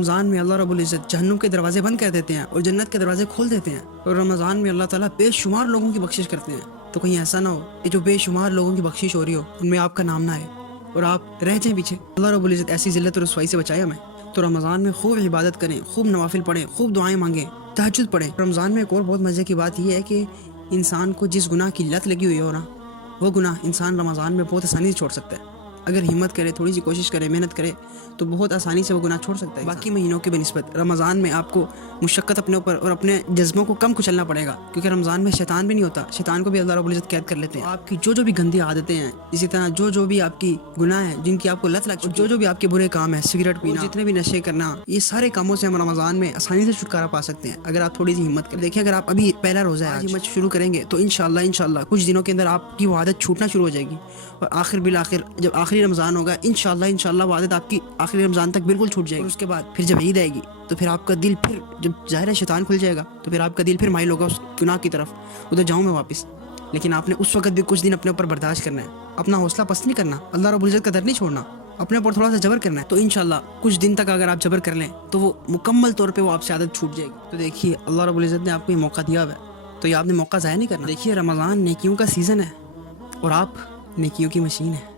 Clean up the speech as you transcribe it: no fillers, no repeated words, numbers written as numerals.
رمضان میں اللہ رب العزت جہنم کے دروازے بند کر دیتے ہیں اور جنت کے دروازے کھول دیتے ہیں، اور رمضان میں اللہ تعالیٰ بے شمار لوگوں کی بخشش کرتے ہیں۔ تو کہیں ایسا نہ ہو کہ جو بے شمار لوگوں کی بخشش ہو رہی ہو ان میں آپ کا نام نہ آئے اور آپ رہ جائیں پیچھے۔ اللہ رب العزت ایسی ذلت اور رسوائی سے بچائے ہمیں۔ تو رمضان میں خوب عبادت کریں، خوب نوافل پڑھیں، خوب دعائیں مانگیں، تہجد پڑھیں۔ رمضان میں ایک اور بہت مزے کی بات یہ ہے کہ انسان کو جس گناہ کی لت لگی ہوئی ہو نا، وہ گناہ انسان رمضان میں بہت آسانی سے چھوڑ سکتا ہے۔ اگر ہمت کرے، تھوڑی سی کوشش کرے، محنت کرے تو بہت آسانی سے وہ گناہ چھوڑ سکتا ہے۔ باقی مہینوں کے بنسبت رمضان میں آپ کو مشقت اپنے اوپر اور اپنے جذبوں کو کم کچلنا پڑے گا، کیونکہ رمضان میں شیطان بھی نہیں ہوتا، شیطان کو بھی اللہ رب العزت قید کر لیتے ہیں۔ آپ کی جو بھی گندی عادتیں ہیں، اسی طرح جو بھی آپ کی گناہ ہیں جن کی آپ کو لت لگ چکی ہے، جو بھی آپ کے برے کام ہیں، سگریٹ پینا، جتنے بھی نشے کرنا، یہ سارے کاموں سے ہم رمضان میں آسانی سے چھٹکارا پا سکتے ہیں اگر آپ تھوڑی سی ہمت کریں۔ دیکھیں، اگر آپ ابھی پہلا روزہ ہے، آج ہمت شروع کریں گے تو انشاءاللہ کچھ دنوں کے اندر آپ کی وہ عادت چھوٹنا شروع ہو جائے گی، اور آخر بالآخر جب آخری رمضان ہوگا انشاءاللہ وہ عادت آپ کی آخری رمضان تک بالکل چھوٹ جائے گی۔ اور اس کے بعد پھر جب عید آئے گی تو پھر آپ کا دل پھر جب ظاہر ہے شیطان کھل جائے گا تو پھر آپ کا دل پھر مائل ہوگا اس گناہ کی طرف، ادھر جاؤں میں واپس۔ لیکن آپ نے اس وقت بھی کچھ دن اپنے اوپر برداشت کرنا ہے، اپنا حوصلہ پست نہیں کرنا، اللہ رب العزت کا در نہیں چھوڑنا، اپنے اوپر تھوڑا سا جبر کرنا ہے۔ تو انشاءاللہ کچھ دن تک اگر آپ جبر کر لیں تو وہ مکمل طور پہ وہ آپ سے عادت چھوٹ جائے گی۔ تو دیکھیے، اللہ رب العزت نے آپ کو یہ موقع دیا ہوا ہے تو یہ آپ نے موقع ضائع نہیں کرنا۔ دیکھیے، رمضان نیکیوں کا سیزن ہے اور آپ نیکیوں کی مشین ہے۔